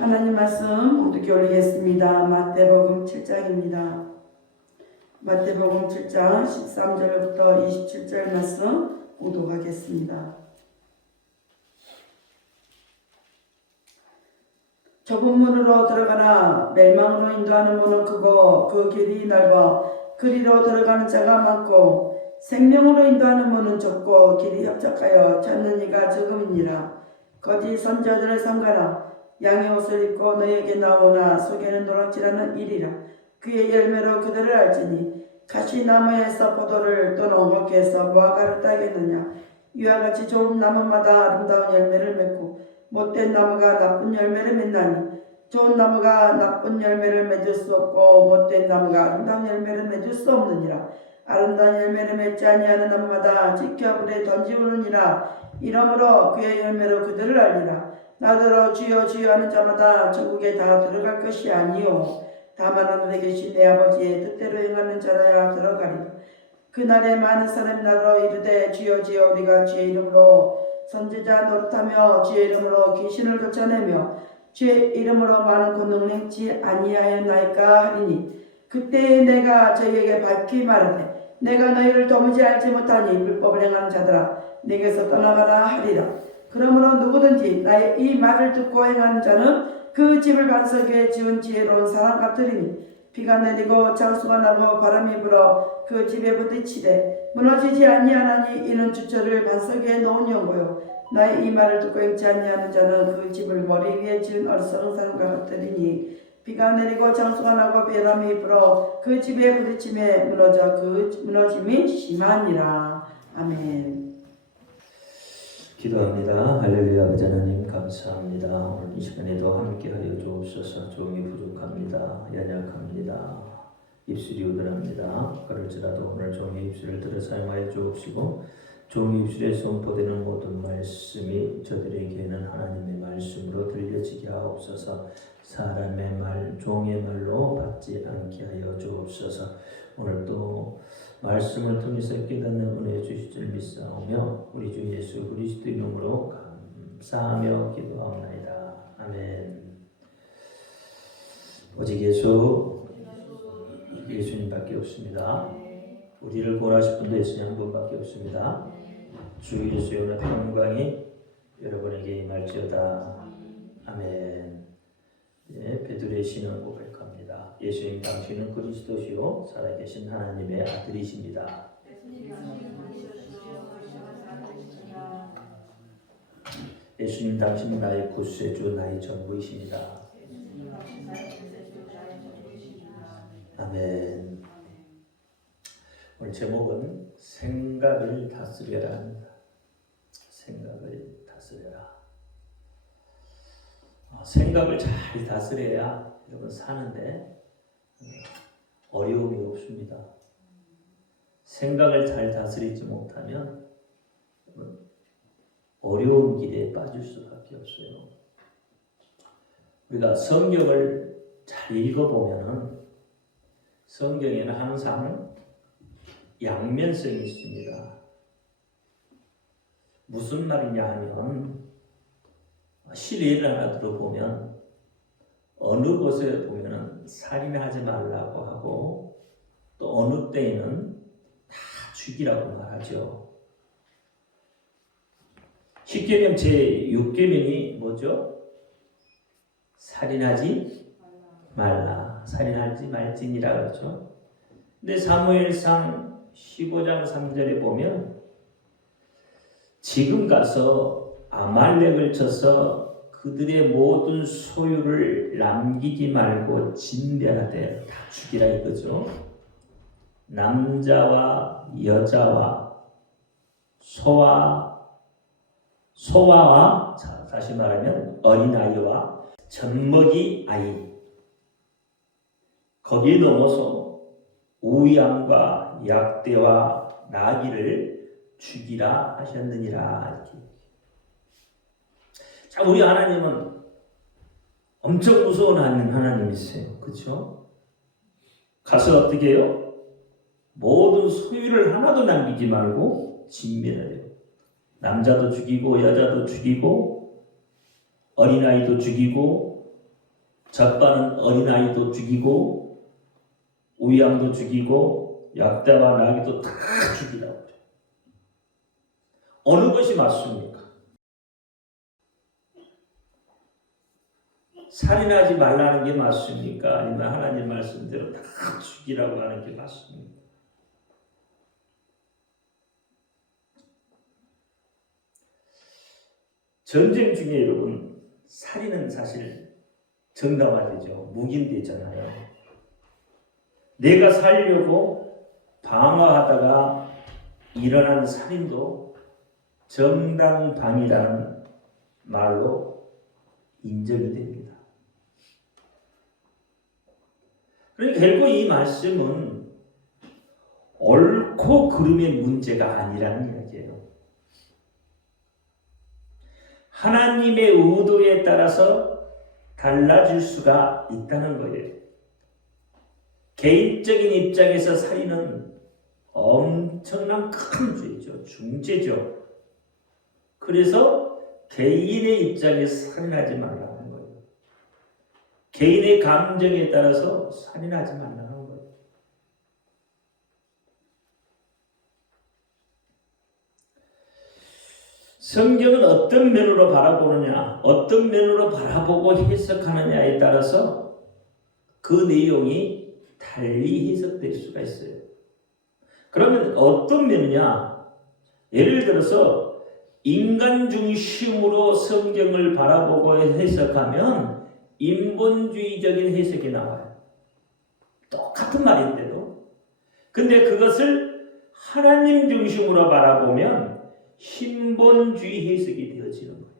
하나님 말씀 어떻게 올리겠습니다. 마태복음 7장입니다. 마태복음 7장 13절부터 27절 말씀 공독하겠습니다. 좁은 문으로 들어가나 멸망으로 인도하는 문은 크고 그 길이 넓어 그리로 들어가는 자가 많고 생명으로 인도하는 문은 좁고 길이 협착하여 찾는 이가 적음이니라. 거짓 선지자들을 삼가라. 양의 옷을 입고 너에게 나오나 속에는 노락질하는 일이라. 그의 열매로 그들을 알지니 가시나무에서 포도를 또 농곡에서 무화과를 따겠느냐. 이와 같이 좋은 나무마다 아름다운 열매를 맺고 못된 나무가 나쁜 열매를 맺나니 좋은 나무가 나쁜 열매를 맺을 수 없고 못된 나무가 아름다운 열매를 맺을 수 없느니라. 아름다운 열매를 맺지 아니하는 나무마다 지켜 불에 던지우느니라. 이러므로 그의 열매로 그들을 알리라. 나더러 주여 주여 하는 자마다 천국에 다 들어갈 것이 아니요 다만 하늘에 계신 내 아버지의 뜻대로 행하는 자라야 들어가리라. 그날에 많은 사람이 나더러 이르되 주여 주여 우리가 주의 이름으로 선지자 노릇하며 주의 이름으로 귀신을 쫓아내며 주의 이름으로 많은 권능을 행치 아니하였나이까 하리니 그때 내가 저희에게 밝히 말하되 내가 너희를 도무지 알지 못하니 불법을 행하는 자들아 내게서 떠나가라 하리라. 그러므로 누구든지 나의 이 말을 듣고 행하는 자는 그 집을 반석에 지은 지혜로운 사람 같으리니 비가 내리고 장수가 나고 바람이 불어 그 집에 부딪히되 무너지지 아니하나니 이는 주철을 반석에 놓은 연고요 나의 이 말을 듣고 행치 아니하는 자는 그 집을 머리 위에 지은 어리석은 사람과 같으리니 비가 내리고 장수가 나고 바람이 불어 그 집에 부딪힘에 무너져 그 무너짐이 심하니라. 아멘. 기도합니다. 할렐루야. 아버지 하나님 감사합니다. 오늘 이 시간에도 함께하여 주옵소서. 종이 부족합니다. 연약합니다. 입술이 우둔합니다. 그럴지라도 오늘 종의 입술을 들어 사용하여 주옵시고 종의 입술에 선포되는 모든 말씀이 저들에게는 하나님의 말씀으로 들려지게 하옵소서. 사람의 말, 종의 말로 받지 않게 하여 주옵소서. 오늘도 말씀을 통해서 깨닫는 은혜 주실 줄 믿사오며 우리 주 예수 그리스도 이름으로 감사하며 기도하옵나이다. 아멘. 오직 예수님밖에 없습니다. 우리를 구원하실 분도 예수님 한 분밖에 없습니다. 주 예수의 오늘 평강이 여러분에게 임할지어다. 아멘. 네, 베드로의 신을 고백합니다. 예수님 당신은 그리스도시요 살아계신 하나님의 아들이십니다. 예수님 당신은 나의 구세주 나의 전부이십니다. 아멘. 오늘 제목은 생각을 다스려라입니다. 생각을 다스려라. 생각을 잘 다스려야 여러분 사는데 어려움이 없습니다. 생각을 잘 다스리지 못하면 어려운 길에 빠질 수밖에 없어요. 우리가 성경을 잘 읽어보면 성경에는 항상 양면성이 있습니다. 무슨 말이냐 하면 실례를 하나 들어보면 어느 곳에 보면 살인하지 말라고 하고 또 어느 때에는 다 죽이라고 말하죠. 10계명 제6계명이 뭐죠? 살인하지 말라. 살인하지 말지니라 그러죠. 근데 사무엘상 15장 3절에 보면 지금 가서 아말렉을 쳐서 그들의 모든 소유를 남기지 말고 진멸하되 다 죽이라 이거죠. 남자와 여자와 소아와 다시 말하면 어린아이와 젖먹이 아이 거기에 넘어서 우양과 약대와 나귀를 죽이라 하셨느니라. 이렇게. 자, 우리 하나님은 엄청 무서운 하나님이세요. 그렇죠? 가서 어떻게 해요? 모든 소유를 하나도 남기지 말고 진멸해요. 남자도 죽이고 여자도 죽이고 어린아이도 죽이고 적반은 어린아이도 죽이고 우양도 죽이고 약대와 나귀도 다 죽이라고 그래요. 어느 것이 맞습니까? 살인하지 말라는 게 맞습니까? 아니면 하나님 말씀대로 다 죽이라고 하는 게 맞습니까? 전쟁 중에 여러분 살인은 사실 정당화되죠. 묵인되잖아요. 내가 살려고 방어하다가 일어난 살인도 정당방위라는 말로 인정이 됩니다. 그러니까 결국 이 말씀은 옳고 그름의 문제가 아니라는 이야기예요. 하나님의 의도에 따라서 달라질 수가 있다는 거예요. 개인적인 입장에서 살인은 엄청난 큰 죄죠. 중죄죠. 그래서 개인의 입장에서 살인하지 말라는 거예요. 개인의 감정에 따라서 살인하지 말라는 거예요. 성경은 어떤 면으로 바라보느냐, 어떤 면으로 바라보고 해석하느냐에 따라서 그 내용이 달리 해석될 수가 있어요. 그러면 어떤 면이냐? 예를 들어서 인간 중심으로 성경을 바라보고 해석하면 인본주의적인 해석이 나와요. 똑같은 말인데도. 근데 그것을 하나님 중심으로 바라보면 신본주의 해석이 되어지는 거예요.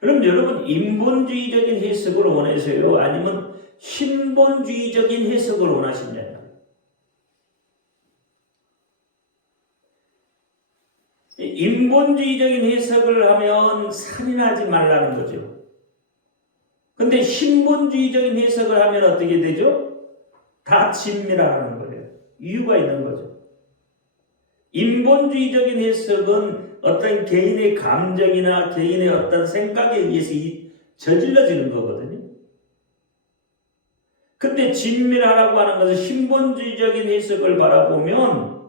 그럼 여러분 인본주의적인 해석을 원하세요? 아니면 신본주의적인 해석을 원하시냐요? 인본주의적인 해석을 하면 살인하지 말라는 거죠. 근데 신본주의적인 해석을 하면 어떻게 되죠? 다 진미라는 거예요. 이유가 있는 거죠. 인본주의적인 해석은 어떤 개인의 감정이나 개인의 어떤 생각에 의해서 저질러지는 거거든요. 근데 진미라고 하는 것은 신본주의적인 해석을 바라보면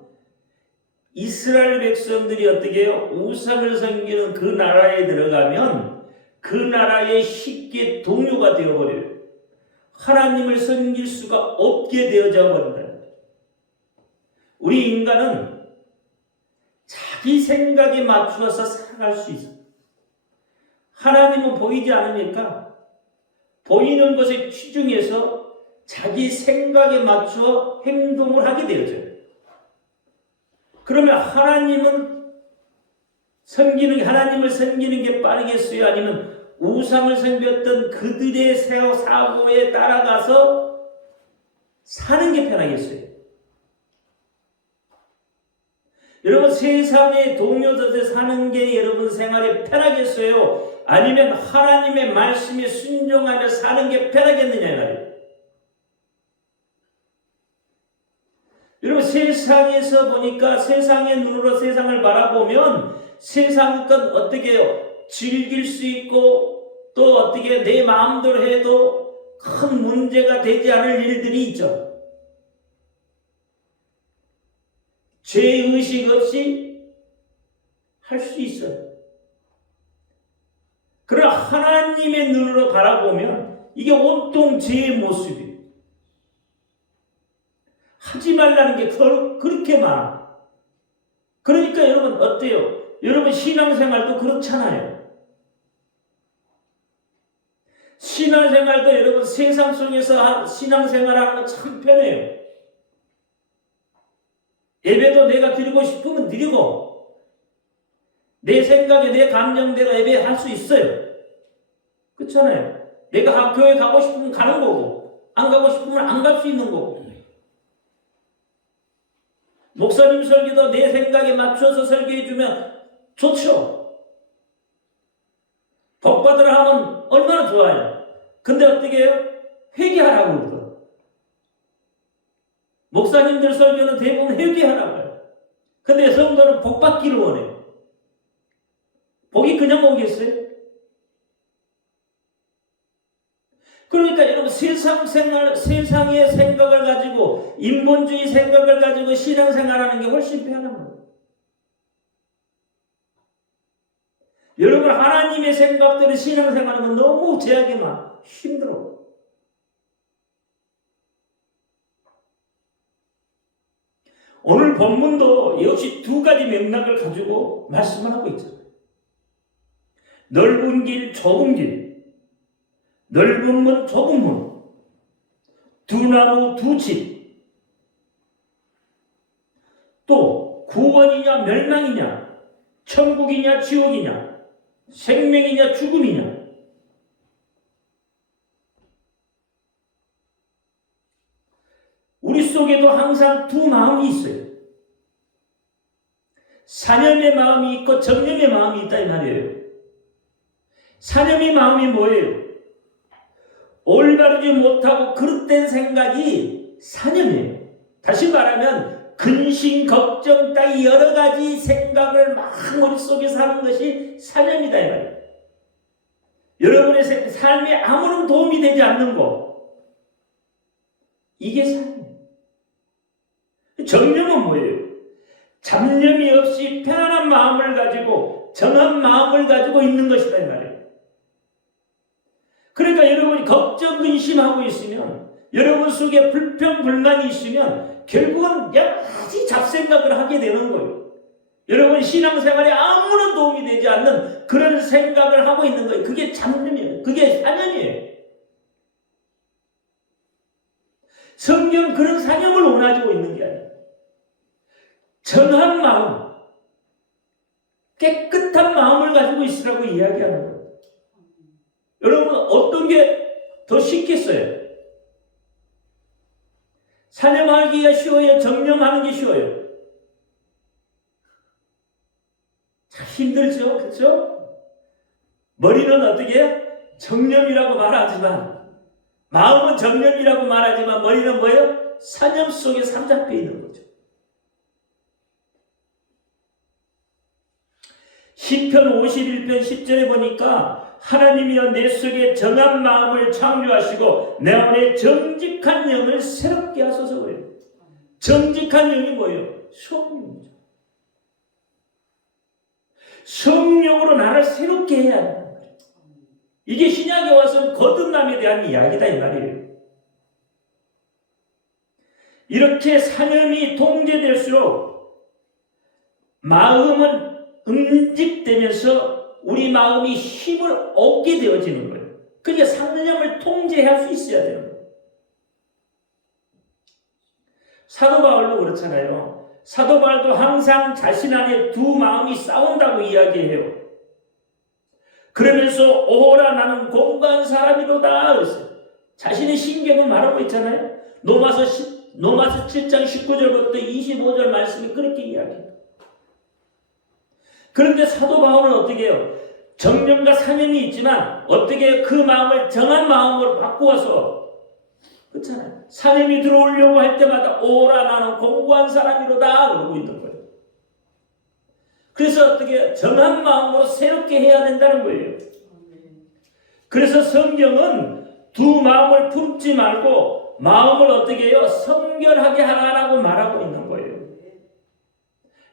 이스라엘 백성들이 어떻게 해요? 우상을 섬기는 그 나라에 들어가면 그 나라에 쉽게 동요가 되어버려요. 하나님을 섬길 수가 없게 되어져 버린다. 우리 인간은 자기 생각에 맞추어서 살아갈 수 있어요. 하나님은 보이지 않으니까 보이는 것에 치중해서 자기 생각에 맞추어 행동을 하게 되어져요. 그러면 하나님을 섬기는 게 빠르겠어요? 아니면 우상을 섬겼던 그들의 사고에 따라가서 사는 게 편하겠어요? 여러분 세상의 동료들에 사는 게 여러분 생활에 편하겠어요? 아니면 하나님의 말씀에 순종하며 사는 게 편하겠느냐 말이에요. 여러분 세상에서 보니까 세상의 눈으로 세상을 바라보면 세상 것 어떻게 해요? 즐길 수 있고 또 어떻게 내 마음대로 해도 큰 문제가 되지 않을 일들이 있죠. 죄의식 없이 할 수 있어요. 그러나 하나님의 눈으로 바라보면 이게 온통 죄의 모습이에요. 하지 말라는 게 그렇게 많아. 그러니까 여러분 어때요? 여러분 신앙생활도 그렇잖아요. 신앙생활도 여러분 세상 속에서 신앙생활하는 거 참 편해요. 예배도 내가 드리고 싶으면 드리고 내 생각에 내 감정대로 예배할 수 있어요. 그렇잖아요. 내가 교회 가고 싶으면 가는 거고 안 가고 싶으면 안 갈 수 있는 거고 목사님 설교도 내 생각에 맞춰서 설교해 주면 좋죠. 복 받으라 하면 얼마나 좋아요. 근데 어떻게 해요? 회개하라고 그러더라고요. 목사님들 설교는 대부분 회개하라고 해요. 근데 성도는 복 받기를 원해요. 요. 복이 그냥 오겠어요? 그러니까 여러분 세상 생활, 세상의 생각을 가지고 인본주의 생각을 가지고 신앙생활하는 게 훨씬 편한 거예요. 여러분 하나님의 생각대로 신앙생활하면 너무 제약이 많아. 힘들어. 오늘 본문도 역시 두 가지 맥락을 가지고 말씀을 하고 있잖아요. 넓은 길, 좁은 길, 넓은 문, 좁은 문, 두 나무, 두 집, 또 구원이냐 멸망이냐, 천국이냐 지옥이냐, 생명이냐 죽음이냐. 우리 속에도 항상 두 마음이 있어요. 사념의 마음이 있고 정념의 마음이 있다 이 말이에요. 사념의 마음이 뭐예요? 올바르지 못하고 그릇된 생각이 사념이에요. 다시 말하면 근심, 걱정 따위 여러 가지 생각을 막 머릿속에 하는 것이 사념이다 이 말이에요. 여러분의 삶에 아무런 도움이 되지 않는 것, 이게 사념이에요. 정념은 뭐예요? 잡념이 없이 편안한 마음을 가지고 정한 마음을 가지고 있는 것이다 이 말이에요. 그러니까 여러분이 걱정, 근심하고 있으면, 여러분 속에 불평, 불만이 있으면 결국은 여러 가지 잡생각을 하게 되는 거예요. 여러분 신앙생활에 아무런 도움이 되지 않는 그런 생각을 하고 있는 거예요. 그게 잡념이에요. 그게 사념이에요. 성경 그런 사념을 원하고 있는 게 아니에요. 정한 마음, 깨끗한 마음을 가지고 있으라고 이야기하는 거예요. 여러분 어떤 게 더 쉽겠어요? 사념하기가 쉬워요? 정념하는 게 쉬워요? 참 힘들죠? 그렇죠? 머리는 어떻게 해요? 정념이라고 말하지만, 마음은 정념이라고 말하지만 머리는 뭐예요? 사념 속에 삼잡혀 있는 거죠. 시편 51편 10절에 보니까 하나님이여 내 속에 정한 마음을 창조하시고 내 안에 정직한 영을 새롭게 하소서. 그래요. 정직한 영이 뭐예요? 성령이죠. 성령으로 나를 새롭게 해야 한다. 이게 신약에 와서는 거듭남에 대한 이야기다 이 말이에요. 이렇게 사념이 통제될수록 마음은 응집되면서 우리 마음이 힘을 얻게 되어지는 거예요. 그러니까 사념을 통제할 수 있어야 되는 거예요. 사도 바울도 그렇잖아요. 사도 바울도 항상 자신 안에 두 마음이 싸운다고 이야기해요. 그러면서 오호라 나는 공고한 사람이로다 그랬어요. 자신의 신경을 말하고 있잖아요. 로마서 7장 19절부터 25절 말씀이 그렇게 이야기해요. 그런데 사도 바울은 어떻게 해요? 정념과 사념이 있지만 어떻게 해요? 그 마음을 정한 마음으로 바꾸어서, 그렇잖아요. 사념이 들어오려고 할 때마다 오라 나는 공고한 사람이로다 그러고 있는 거예요. 그래서 어떻게 해요? 정한 마음으로 새롭게 해야 된다는 거예요. 그래서 성경은 두 마음을 품지 말고 마음을 어떻게 해요? 성결하게 하라고 말하고 있는 거예요.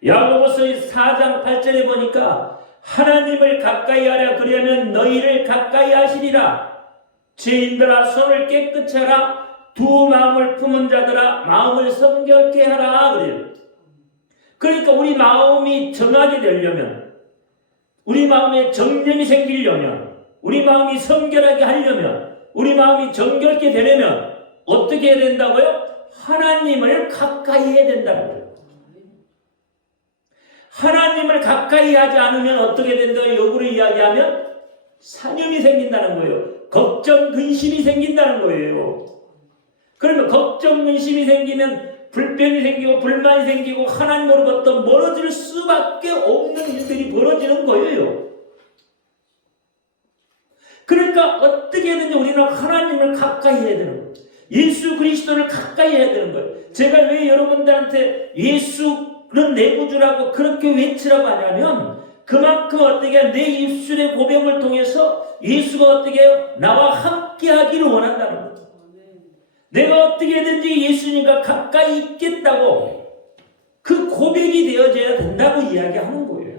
야고보서 4장 8절에 보니까 하나님을 가까이 하려 그러면 너희를 가까이 하시리라. 죄인들아 손을 깨끗이 하라. 두 마음을 품은 자들아 마음을 성결케 하라 그래요. 그러니까 우리 마음이 정하게 되려면, 우리 마음에 정념이 생기려면, 우리 마음이 성결하게 하려면, 우리 마음이 정결케 되려면 어떻게 해야 된다고요? 하나님을 가까이 해야 된다는 거예요. 하나님을 가까이 하지 않으면 어떻게 된다고요? 역으로 이야기하면 사념이 생긴다는 거예요. 걱정, 근심이 생긴다는 거예요. 그러면 걱정, 근심이 생기면 불평이 생기고 불만이 생기고 하나님으로부터 멀어질 수밖에 없는 일들이 벌어지는 거예요. 그러니까 어떻게든지 우리는 하나님을 가까이 해야 되는 거예요. 예수 그리스도를 가까이 해야 되는 거예요. 제가 왜 여러분들한테 예수는 내 구주라고 그렇게 외치라고 하냐면, 그만큼 어떻게 내 입술의 고백을 통해서 예수가 어떻게 해요? 나와 함께 가깝게 하기를 원한다는 거예요. 내가 어떻게든지 예수님과 가까이 있겠다고 그 고백이 되어져야 된다고 이야기하는 거예요.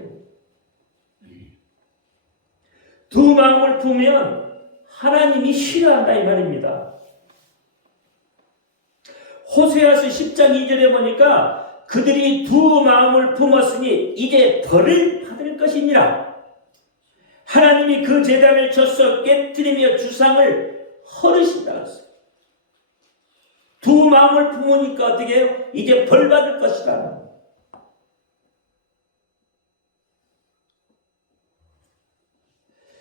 두 마음을 품으면 하나님이 싫어한다 이 말입니다. 호세아서 10장 2절에 보니까 그들이 두 마음을 품었으니 이제 벌을 받을 것이니라. 하나님이 그 제단을 쳐서 깨뜨리며 주상을 헐으신다 했어요. 두 마음을 품으니까 어떻게 해요? 이제 벌 받을 것이다.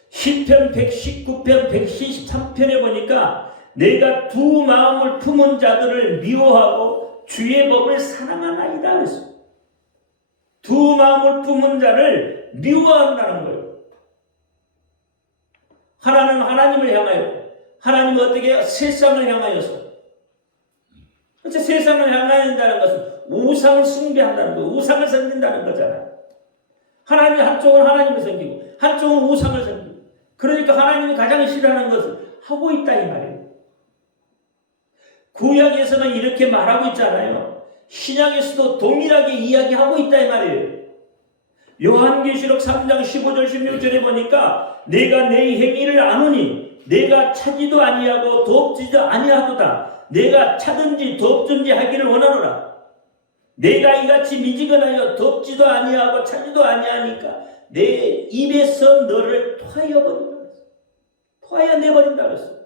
시편 119편 173편에 보니까 내가 두 마음을 품은 자들을 미워하고 주의 법을 사랑하나이다 그랬어요. 두 마음을 품은 자를 미워한다는 거예요. 하나는 하나님을 향하여, 하나님은 어떻게 해요? 세상을 향하여서. 그렇죠? 세상을 향하는다는 것은 우상을 숭배한다는 거예요. 우상을 섬긴다는 거잖아요. 하나님이 한쪽은 하나님을 섬기고 한쪽은 우상을 섬기고, 그러니까 하나님이 가장 싫어하는 것을 하고 있다 이 말이에요. 구약에서는 이렇게 말하고 있잖아요. 신약에서도 동일하게 이야기하고 있다 이 말이에요. 요한계시록 3장 15절 16절에 보니까 내가 내 행위를 아노니 내가 차지도 아니하고 돕지도 아니하도다. 내가 차든지 돕든지 하기를 원하노라. 내가 이같이 미지근하여 돕지도 아니하고 차지도 아니하니까 내 입에서 너를 토하여 버린다. 토하여 내버린다 그랬어.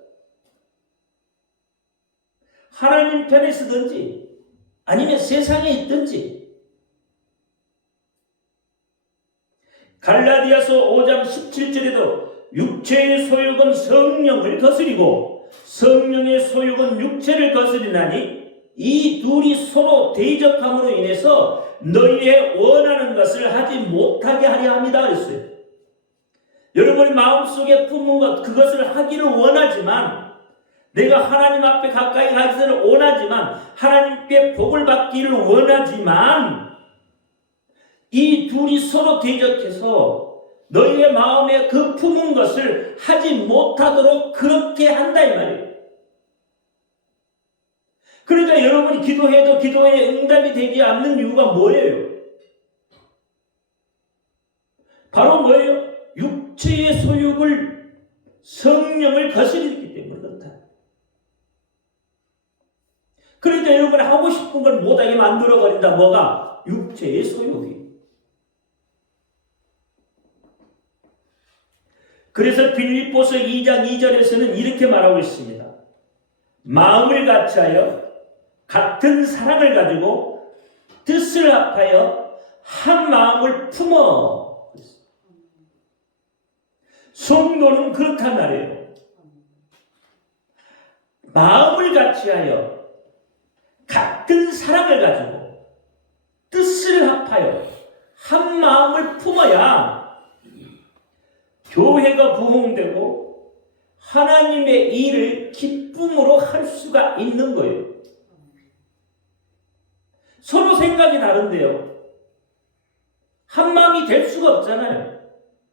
하나님 편에 서든지 아니면 세상에 있든지. 갈라디아서 5장 17절에도 육체의 소욕은 성령을 거스리고 성령의 소욕은 육체를 거스리나니 이 둘이 서로 대적함으로 인해서 너희의 원하는 것을 하지 못하게 하려 합니다 그랬어요. 여러분이 마음속에 품은 것 그것을 하기를 원하지만, 내가 하나님 앞에 가까이 가기를 원하지만, 하나님께 복을 받기를 원하지만, 이 둘이 서로 대적해서 너희의 마음에 그 품은 것을 하지 못하도록 그렇게 한다 이 말이에요. 그러니까 여러분이 기도해도 기도에 응답이 되지 않는 이유가 뭐예요? 바로 뭐예요? 육체의 소욕을, 성령을 거스리기 때문에 그렇다. 그러니까 여러분이 하고 싶은 걸 못하게 만들어버린다. 뭐가? 육체의 소욕이. 그래서 빌립보서 2장 2절에서는 이렇게 말하고 있습니다. 마음을 같이하여 같은 사랑을 가지고 뜻을 합하여 한 마음을 품어. 성도는 그렇단 말이에요. 마음을 같이하여 같은 사랑을 가지고 뜻을 합하여 한 마음을 품어야 교회가 부흥되고 하나님의 일을 기쁨으로 할 수가 있는 거예요. 서로 생각이 다른데요. 한 마음이 될 수가 없잖아요.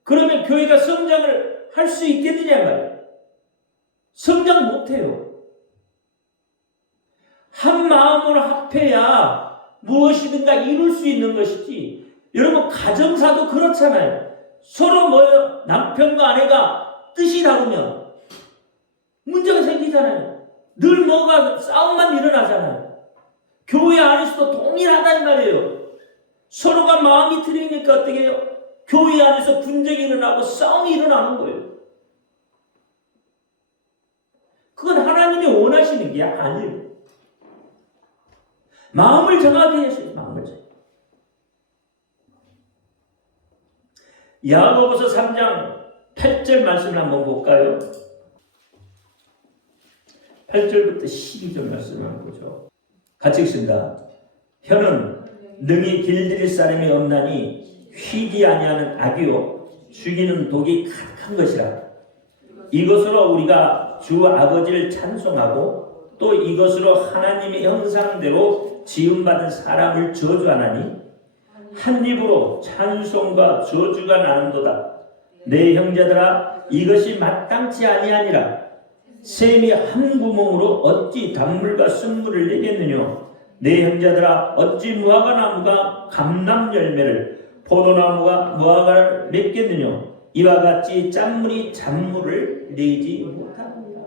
그러면 교회가 성장을 할 수 있겠느냐 말이에요. 성장 못해요. 한 마음으로 합해야 무엇이든가 이룰 수 있는 것이지. 여러분 가정사도 그렇잖아요. 서로 뭐예요? 남편과 아내가 뜻이 다르면 문제가 생기잖아요. 늘 뭐가 싸움만 일어나잖아요. 교회 안에서도 동일하단 말이에요. 서로가 마음이 틀리니까 어떻게 해요? 교회 안에서 분쟁이 일어나고 싸움이 일어나는 거예요. 그건 하나님이 원하시는 게 아니에요. 마음을 정하게 해주세요. 마음을 정하게. 야고보서 3장 8절 말씀을 한번 볼까요? 8절부터 12절 말씀을 한번 보죠. 같이 읽습니다. 혀는 능히 길들일 사람이 없나니 휘지 아니하는 악이요 죽이는 독이 가득한 것이라. 이것으로 우리가 주 아버지를 찬송하고 또 이것으로 하나님의 형상대로 지음받은 사람을 저주하나니 한 입으로 찬송과 저주가 나는도다. 내 형제들아 이것이 마땅치 아니하니라. 셈이 한 구멍으로 어찌 단물과 순물을 내겠느냐. 내 형제들아, 어찌 무화과 나무가 감람 열매를, 포도나무가 무화과를 맺겠느냐. 이와 같이 짠물이 잔물을 내지 못하느니라.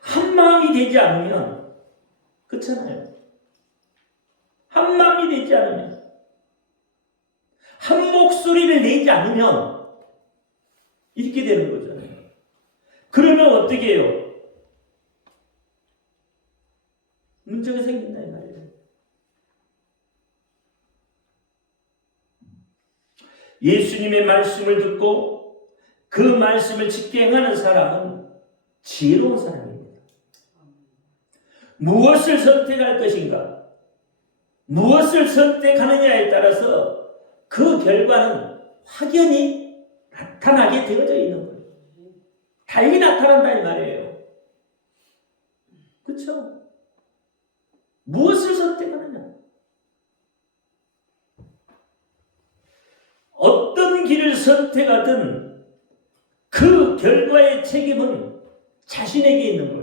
한 마음이 되지 않으면, 그렇잖아요. 한 마음이 되지 않으면, 한 목소리를 내지 않으면 이렇게 되는 거잖아요. 그러면 어떻게 해요? 문제가 생긴다 이 말이에요. 예수님의 말씀을 듣고 그 말씀을 지켜 행하는 사람은 지혜로운 사람입니다. 무엇을 선택할 것인가? 무엇을 선택하느냐에 따라서 그 결과는 확연히 나타나게 되어져 있는 거예요. 달리 나타난다 이 말이에요. 그렇죠? 무엇을 선택하느냐? 어떤 길을 선택하든 그 결과의 책임은 자신에게 있는 거예요.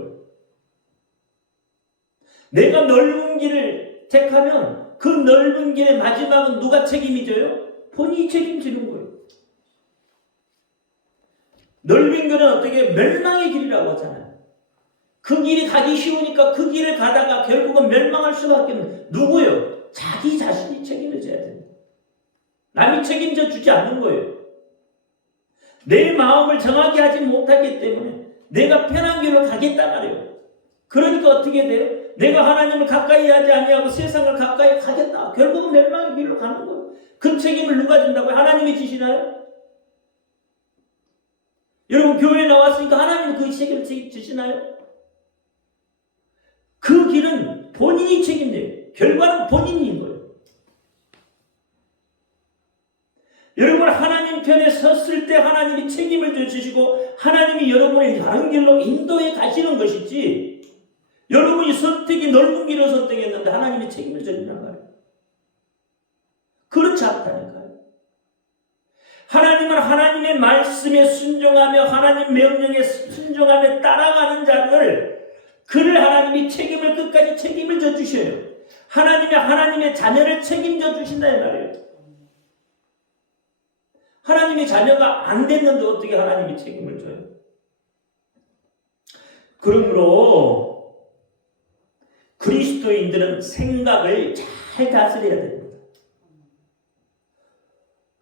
내가 넓은 길을 택하면 그 넓은 길의 마지막은 누가 책임이 져요? 본인이 책임지는 거예요. 넓은 길은 어떻게 멸망의 길이라고 하잖아요. 그 길이 가기 쉬우니까 그 길을 가다가 결국은 멸망할 수밖에 없는 누구요? 자기 자신이 책임을 져야 됩니다. 남이 책임져 주지 않는 거예요. 내 마음을 정하게 하지 못하기 때문에 내가 편한 길로 가겠단 말이에요. 그러니까 어떻게 돼요? 내가 하나님을 가까이 하지 아니하고 세상을 가까이 가겠다. 결국은 멸망의 길로 가는 거예요. 그 책임을 누가 진다고요? 하나님이 지시나요? 여러분 교회에 나왔으니까 하나님이 그 책임을 지시나요? 그 길은 본인이 책임져요. 결과는 본인인 거예요. 여러분 하나님 편에 섰을 때 하나님이 책임을 져주시고 하나님이 여러분의 다른 길로 인도해 가시는 것이지 여러분이 선택이 넓은 길을 선택했는데 하나님이 책임을 져준단 말이에요. 그렇지 않다니까요. 하나님은 하나님의 말씀에 순종하며 하나님 명령에 순종하며 따라가는 자를 그를 하나님이 책임을 끝까지 책임을 져주셔요. 하나님의 자녀를 책임져 주신다 이 말이에요. 하나님의 자녀가 안 됐는데 어떻게 하나님이 책임을 져요? 그러므로 그리스도인들은 생각을 잘 다스려야 됩니다.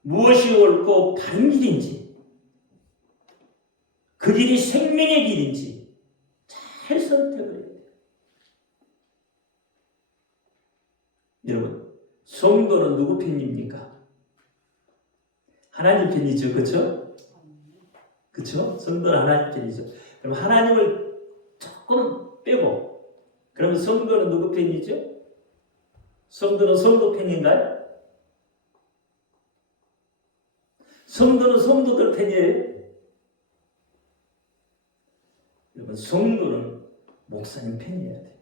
무엇이 옳고 바른 길인지 그 길이 생명의 길인지 잘 선택을 해야 돼요. 여러분 성도는 누구 편입니까? 하나님 편이죠. 그렇죠? 그렇죠? 성도는 하나님 편이죠. 그럼 하나님을 조금 빼고 그러면 성도는 누구 편이죠? 성도는 성도 편인가요? 성도는 성도들 편이에요. 여러분 성도는 목사님 편이어야 돼요.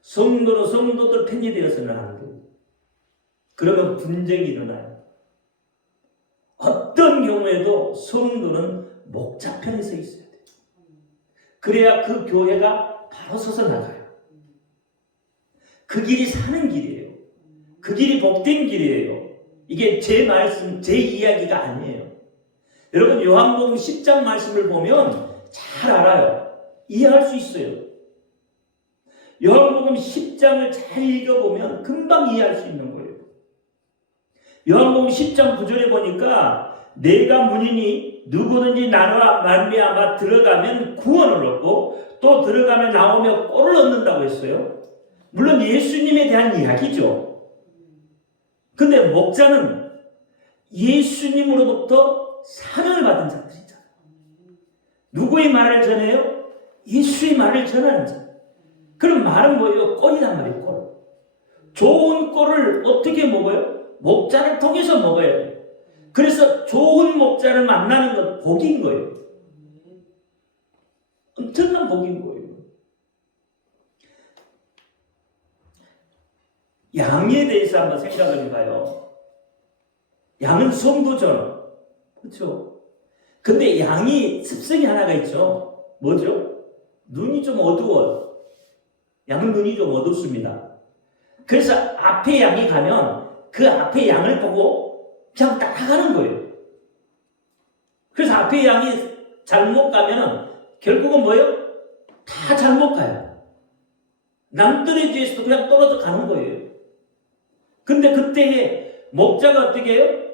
성도는 성도들 편이 되어서는 안 돼요. 그러면 분쟁이 일어나요. 어떤 경우에도 성도는 목자 편에 서 있어야 돼요. 그래야 그 교회가 바로 서서 나가요. 그 길이 사는 길이에요. 그 길이 복된 길이에요. 이게 제 말씀, 제 이야기가 아니에요. 여러분 요한복음 10장 말씀을 보면 잘 알아요. 이해할 수 있어요. 요한복음 10장을 잘 읽어보면 금방 이해할 수 있는 거예요. 요한복음 10장 9절에 보니까 내가 문이니 누구든지 나와 말미암아 들어가면 구원을 얻고 또 들어가면 나오며 꼴을 얻는다고 했어요. 물론 예수님에 대한 이야기죠. 근데 목자는 예수님으로부터 사명을 받은 자들이잖아요. 누구의 말을 전해요? 예수의 말을 전하는 자. 그럼 말은 뭐예요? 꼴이란 말이에요. 꼴. 좋은 꼴을 어떻게 먹어요? 목자를 통해서 먹어야 돼요. 그래서 좋은 목자를 만나는 건 복인 거예요. 엄청난 복인 거예요. 양에 대해서 한번 생각을 해봐요. 양은 성도죠. 그렇죠? 근데 양이 습성이 하나가 있죠. 뭐죠? 눈이 좀 어두워요. 양은 눈이 좀 어둡습니다. 그래서 앞에 양이 가면 그 앞에 양을 보고 그냥 따라가는 거예요. 그래서 앞에 양이 잘못 가면 결국은 뭐예요? 다 잘못 가요. 남들에 뒤에서도 그냥 떨어져 가는 거예요. 근데 그때에 목자가 어떻게 해요?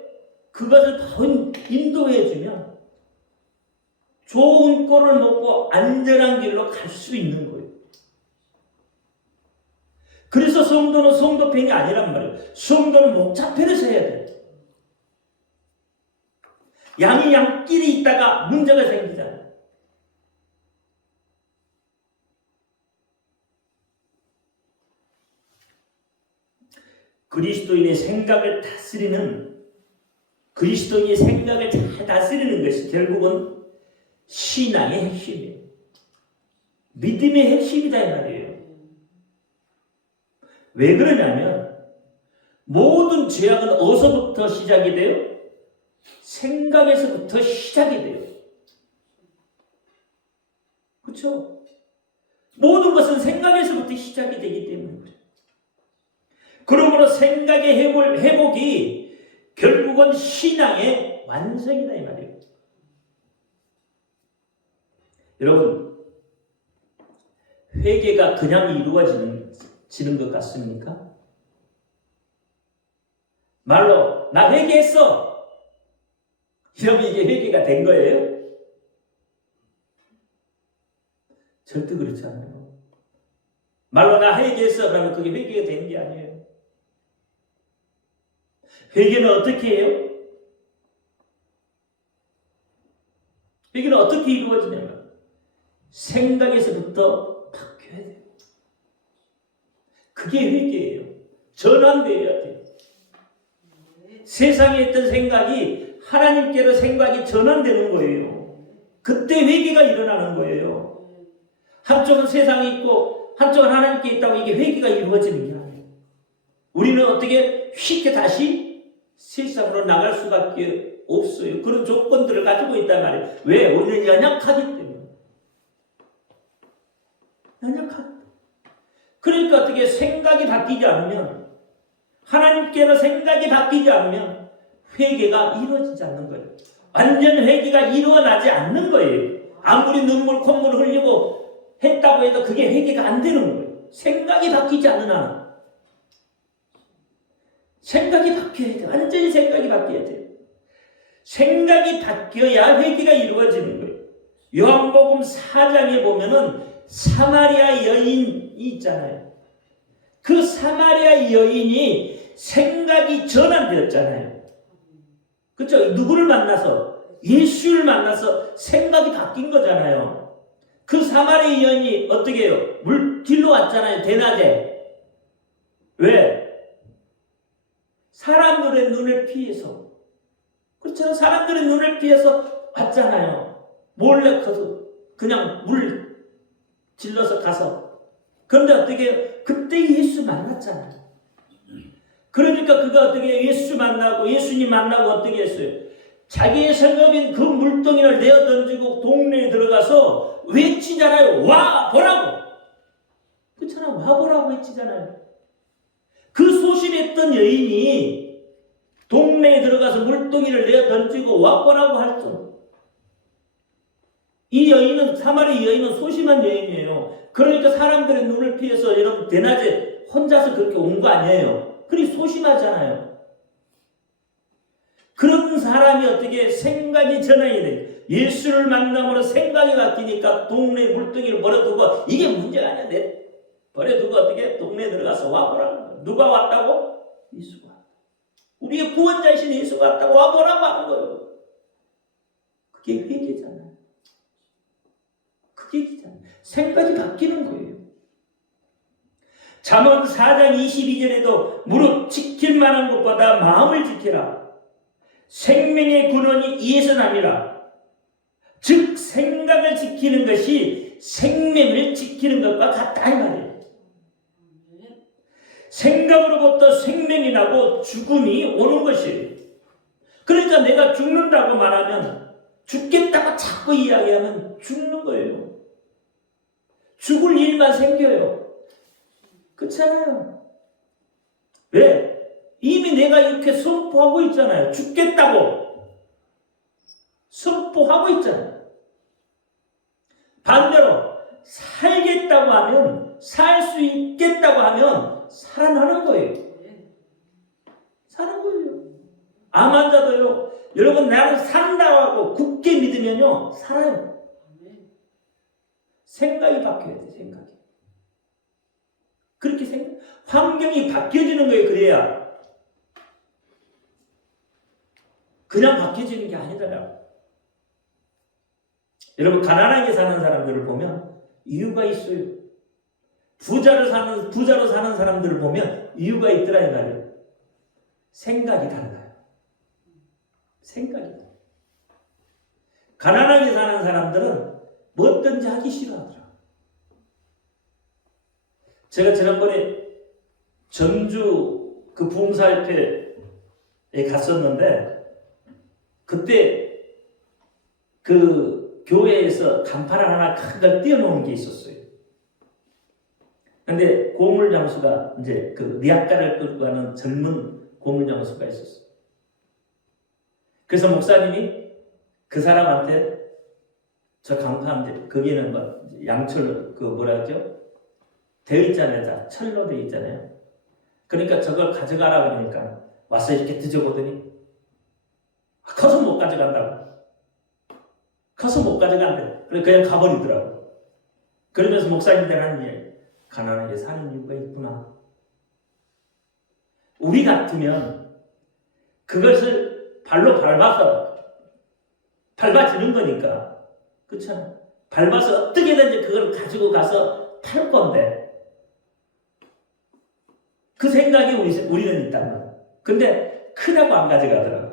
그것을 바로 인도해주면 좋은 꼴을 먹고 안전한 길로 갈 수 있는 거예요. 그래서 성도는 성도 편이 아니란 말이에요. 성도는 목자 편을 서야 돼요. 양이 양끼리 있다가 문제가 생기잖아요. 그리스도인의 생각을 다스리는, 그리스도인의 생각을 잘 다스리는 것이 결국은 신앙의 핵심이에요. 믿음의 핵심이다 이 말이에요. 왜 그러냐면 모든 죄악은 어디서부터 시작이 돼요? 생각에서부터 시작이 돼요. 그렇죠? 모든 것은 생각에서부터 시작이 되기 때문에 그래요. 그러므로 생각의 회복이 결국은 신앙의 완성이다 이 말이에요. 여러분, 회개가 그냥 이루어지는 것 같습니까? 말로 나 회개했어. 이러면 이게 회개가 된 거예요? 절대 그렇지 않아요. 말로 나 회개했어. 그러면 그게 회개가 된 게 아니에요. 회개는 어떻게 해요? 회개는 어떻게 이루어지냐면 생각에서부터 바뀌어야 돼요. 그게 회개예요. 전환되어야 돼요. 세상에 있던 생각이 하나님께로 생각이 전환되는 거예요. 그때 회개가 일어나는 거예요. 한쪽은 세상에 있고 한쪽은 하나님께 있다고 이게 회개가 이루어지는 게 아니에요. 우리는 어떻게 쉽게 다시 세상으로 나갈 수밖에 없어요. 그런 조건들을 가지고 있단 말이에요. 왜? 우리는 연약하기 때문에. 연약하기. 그러니까 어떻게 생각이 바뀌지 않으면, 하나님께로 생각이 바뀌지 않으면 회개가 이루어지지 않는 거예요. 완전 회개가 일어나지 않는 거예요. 아무리 눈물 콧물 흘리고 했다고 해도 그게 회개가 안 되는 거예요. 생각이 바뀌지 않는 한. 생각이 바뀌어야 돼요. 완전히 생각이 바뀌어야 돼요. 생각이 바뀌어야 회개가 이루어지는 거예요. 요한복음 4장에 보면은 사마리아 여인이 있잖아요. 그 사마리아 여인이 생각이 전환되었잖아요. 그렇죠? 누구를 만나서? 예수를 만나서 생각이 바뀐 거잖아요. 그 사마리아 여인이 어떻게 해요? 물 길러 왔잖아요. 대낮에. 왜? 사람들의 눈을 피해서. 그렇죠? 사람들의 눈을 피해서 왔잖아요. 몰래 가서 그냥 물 질러서 가서. 그런데 어떻게 해요? 그때 예수 만났잖아요. 그러니까 그가 어떻게 예수 만나고 예수님 만나고 어떻게 했어요? 자기의 생업인 그 물동이를 내어 던지고 동네에 들어가서 외치잖아요. 와 보라고. 그렇잖아요. 와 보라고 외치잖아요. 그 소심했던 여인이 동네에 들어가서 물동이를 내어 던지고 와 보라고 할 줄. 이 여인은, 사마리아 여인은 소심한 여인이에요. 그러니까 사람들의 눈을 피해서 여러분 대낮에 혼자서 그렇게 온 거 아니에요. 그리 소심하잖아요. 그런 사람이 어떻게 생각이 전환이 돼. 예수를 만남으로 생각이 바뀌니까 동네 물동이를 버려두고 이게 문제가 아니야. 버려두고 어떻게 동네에 들어가서 와보라고. 누가 왔다고? 예수가. 우리의 구원자이신 예수가 왔다고 와보라고 하는 거예요. 그게 회개잖아요. 그게 회개잖아요. 생각이 바뀌는 거예요. 잠언 4장 22절에도 무릇 지킬 만한 것보다 마음을 지키라. 생명의 근원이 이에서 남이라. 즉 생각을 지키는 것이 생명을 지키는 것과 같다 이 말이에요. 생각으로부터 생명이 나고 죽음이 오는 것이에요. 그러니까 내가 죽는다고 말하면 죽겠다고 자꾸 이야기하면 죽는 거예요. 죽을 일만 생겨요. 그렇잖아요. 왜? 이미 내가 이렇게 선포하고 있잖아요. 죽겠다고 선포하고 있잖아요. 반대로 살겠다고 하면, 살 수 있겠다고 하면 살아나는 거예요. 사는 거예요. 암 환자도요. 여러분, 나는 산다고 하고 굳게 믿으면요 살아요. 생각이 바뀌어야 돼. 생각이. 그렇게 환경이 바뀌어지는 거예요. 그래야. 그냥 바뀌어지는 게 아니더라고요. 여러분, 가난하게 사는 사람들을 보면 이유가 있어요. 부자로 사는 사람들을 보면 이유가 있더라 이 말이에요. 생각이 달라요. 생각이 달라요. 가난하게 사는 사람들은 뭐든지 하기 싫어하더라. 제가 지난번에 전주 그 봉사협회에 갔었는데, 그때 그 교회에서 간판을 하나 큰 걸 띄워놓은 게 있었어요. 근데 고물장수가 이제 그 리학가를 끌고 가는 젊은 고물장수가 있었어요. 그래서 목사님이 그 사람한테 저 간판, 거기는 뭐 양철 그 뭐라 하죠? 되어 있잖아요. 철로 되어 있잖아요. 그러니까 저걸 가져가라 그러니까 와서 이렇게 뒤져보더니 커서 못 가져간다고. 커서 못 가져간대. 그래 그냥 가버리더라고. 그러면서 목사님들 하는 얘기, 가난하게 사는 이유가 있구나. 우리 같으면 그것을 발로 밟아지는 거니까. 그렇잖아요. 밟아서 어떻게든지 그걸 가지고 가서 팔 건데, 그 생각이 우리는 있단 말이에요. 근데 크다고 안 가져가더라고요.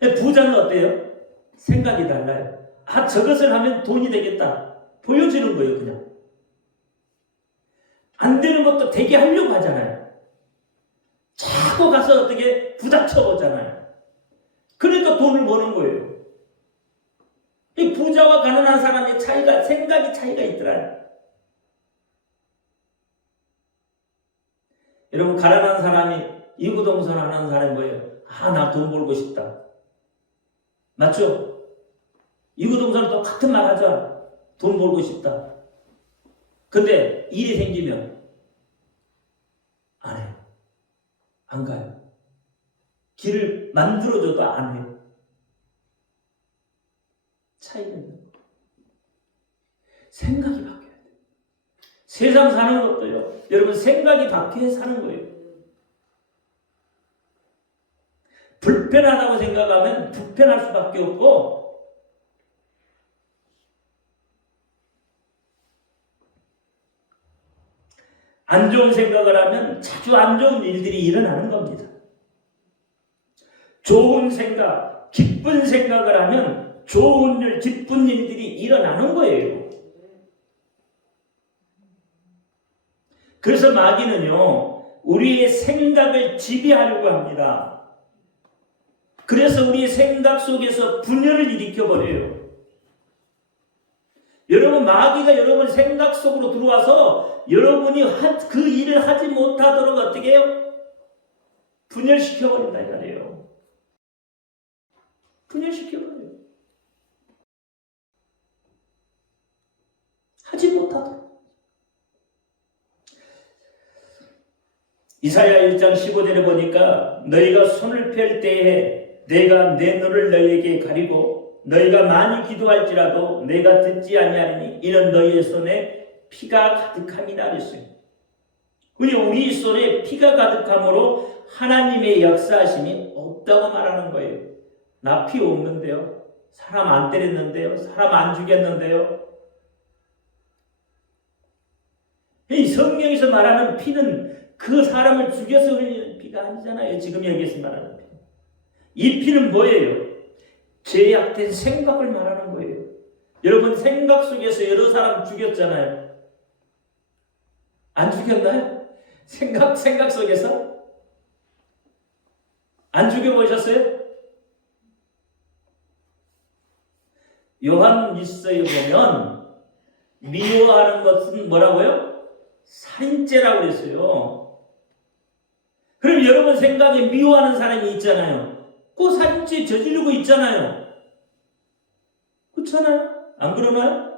부자는 어때요? 생각이 달라요. 아, 저것을 하면 돈이 되겠다. 보여주는 거예요, 그냥. 안 되는 것도 되게 하려고 하잖아요. 자꾸 가서 어떻게 부닥쳐 보잖아요. 그러니까 돈을 버는 거예요. 이 부자와 가난한 사람의 차이가, 생각이 차이가 있더라. 여러분, 가난한 사람이 이구동성 하는 사람이 뭐예요? 아, 나 돈 벌고 싶다. 맞죠? 이구동성은 똑같은 말 하죠. 돈 벌고 싶다. 근데 일이 생기면 안 해요. 안 가요. 길을 만들어줘도 안 해요. 차이가 있는 거예요. 생각이 바뀌어야 돼요. 세상 사는 것도요. 여러분, 생각이 바뀌어야 사는 거예요. 불편하다고 생각하면 불편할 수밖에 없고, 안 좋은 생각을 하면 자주 안 좋은 일들이 일어나는 겁니다. 좋은 생각, 기쁜 생각을 하면 좋은 일, 기쁜 일들이 일어나는 거예요. 그래서 마귀는요, 우리의 생각을 지배하려고 합니다. 그래서 우리의 생각 속에서 분열을 일으켜버려요. 여러분, 마귀가 여러분 생각 속으로 들어와서 여러분이 그 일을 하지 못하도록 어떻게 해요? 분열시켜버린다 이 말이에요. 분열시켜버려요. 하지 못하도록. 이사야 1장 15절에 보니까 너희가 손을 펼 때에 내가 내 눈을 너희에게 가리고 너희가 많이 기도할지라도 내가 듣지 아니하리니 이는 너희의 손에 피가 가득함이라 그랬어요. 우리 손에 피가 가득함으로 하나님의 역사하심이 없다고 말하는 거예요. 나 피 없는데요. 사람 안 때렸는데요. 사람 안 죽였는데요. 이 성경에서 말하는 피는 그 사람을 죽여서 흘리는 피가 아니잖아요. 지금 여기서 말하는 피. 이 피는 뭐예요? 죄악된 생각을 말하는 거예요. 여러분, 생각 속에서 여러 사람 죽였잖아요. 안 죽였나요? 생각 속에서? 안 죽여보셨어요? 요한 일서에 보면 미워하는 것은 뭐라고요? 살인죄라고 그랬어요. 그럼 여러분 생각에 미워하는 사람이 있잖아요. 그 살인죄 저지르고 있잖아요. 그렇잖아요? 안 그러나요?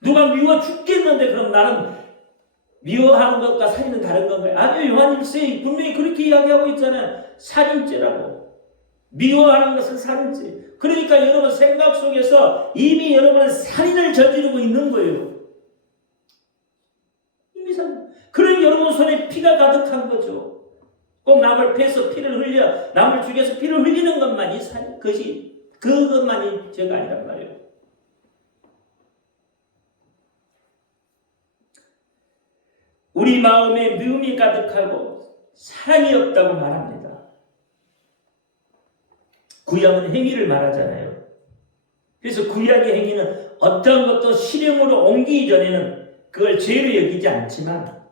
누가 미워 죽겠는데 그럼 나는 미워하는 것과 살인은 다른 건가요? 아니요. 요한 1세에 분명히 그렇게 이야기하고 있잖아요. 살인죄라고. 미워하는 것은 살인죄. 그러니까 여러분 생각 속에서 이미 여러분은 살인을 저지르고 있는 거예요. 이미 살인. 그러니 여러분 손에 피가 가득한 거죠. 꼭 남을 패서 피를 흘려, 남을 죽여서 피를 흘리는 것만이 살인, 그것만이 죄가 아니란 말이에요. 우리 마음에 미움이 가득하고 사랑이 없다고 말합니다. 구약은 행위를 말하잖아요. 그래서 구약의 행위는 어떤 것도 실행으로 옮기기 전에는 그걸 죄로 여기지 않지만,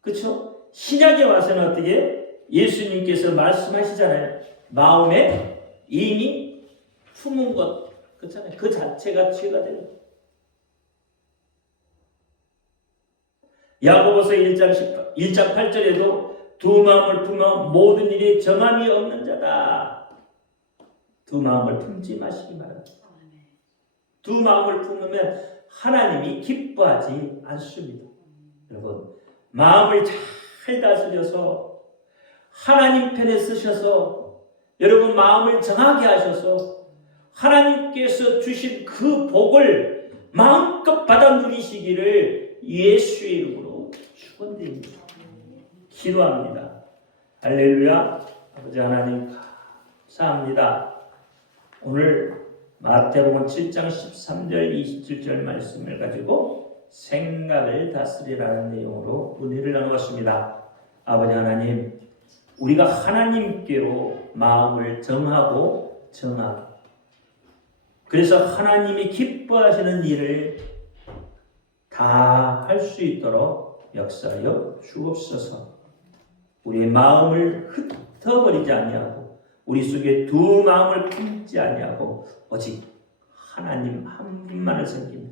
그렇죠? 신약에 와서는 어떻게 예수님께서 말씀하시잖아요. 마음에 이미 품은 것, 그렇잖아요. 그 자체가 죄가 돼요. 야고보서 1장 8절에도 두 마음을 품어 모든 일에 정함이 없는 자다. 두 마음을 품지 마시기 바랍니다. 두 마음을 품으면 하나님이 기뻐하지 않습니다. 여러분, 마음을 잘 다스려서 하나님 편에 쓰셔서 여러분 마음을 정하게 하셔서 하나님께서 주신 그 복을 마음껏 받아 누리시기를 예수의 이름으로 축원드립니다. 기도합니다. 할렐루야. 아버지 하나님 감사합니다. 오늘 마태복음 7장 13절 27절 말씀을 가지고 생각을 다스리라는 내용으로 은혜를 나누었습니다. 아버지 하나님, 우리가 하나님께로 마음을 정하고 그래서 하나님이 기뻐하시는 일을 다 할 수 있도록 역사하여 주옵소서. 우리의 마음을 흩어버리지 아니하고 우리 속에 두 마음을 품지 아니하고 오직 하나님 한 분만을 섬기며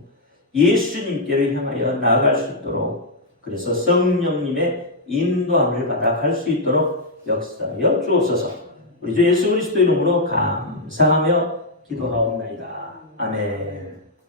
예수님께로 향하여 나아갈 수 있도록, 그래서 성령님의 인도함을 받아 갈 수 있도록 역사하여 주옵소서. 우리 주 예수 그리스도 이름으로 감사하며 기도하옵나이다. 아멘.